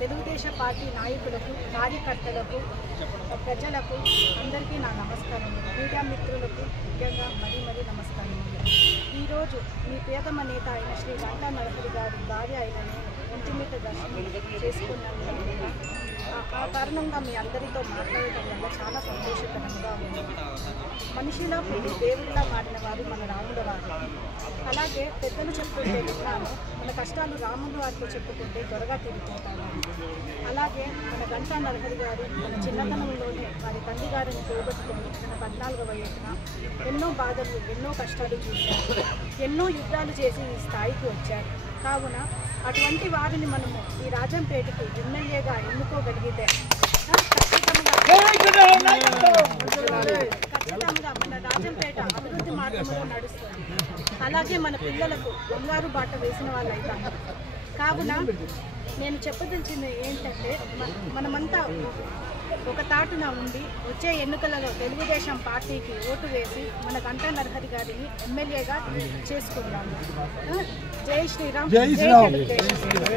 Telugu Desam party నాయకులకు, కార్యకర్తలకు, ప్రజలకు అందరికీ నా నమస్కారం. మీడియా మిత్రులకు ముఖ్యంగా మరీ నమస్కారం. ఈరోజు మీ ప్రియతమ నేత అయిన శ్రీ గంటా నరహరి గారి భార్య అయిన నేను ఇంటిమేట్ దర్శనం చేసుకున్నాను. ఆ కారణంగా మీ అందరితో మాట్లాడటం వల్ల చాలా సంతోషకరంగా ఉంది. మనిషిలా పుట్టి దేవుడిలా మారిన వారు మన రాముల వారు. అలాగే పెద్దలు చెప్పుకుంటే విన్నాను, మన కష్టాలు రాముల వారితో చెప్పుకుంటే త్వరగా తీరుతుంటారు. అలాగే మన గంటా నరహరి గారు మన చిన్నతనంలోనే వారి తండ్రి గారిని పోగొట్టుకొని తన 14వ వయసున ఎన్నో బాధలు, ఎన్నో కష్టాలు చూశారు. ఎన్నో యుద్ధాలు చేసి ఈ స్థాయికి వచ్చారు. కావున అటువంటి వారిని మనము ఈ రాజంపేటకి ఎమ్మెల్యేగా ఎన్నుకోగలిగితే ఖచ్చితంగా మన రాజంపేట అభివృద్ధి మార్గంలో నడుస్తుంది. అలాగే మన పిల్లలకు బంగారు బాట వేసిన వాళ్ళు అవుతాము. కావున నేను చెప్పదలిచింది ఏంటంటే, మనమంతా ఒక తాటున ఉండి వచ్చే ఎన్నికలలో తెలుగుదేశం పార్టీకి ఓటు వేసి మన గంటా నరహరి గారిని ఎమ్మెల్యేగా చేసుకుందాము. జై శ్రీరామ్, జై తెలుగుదేశం.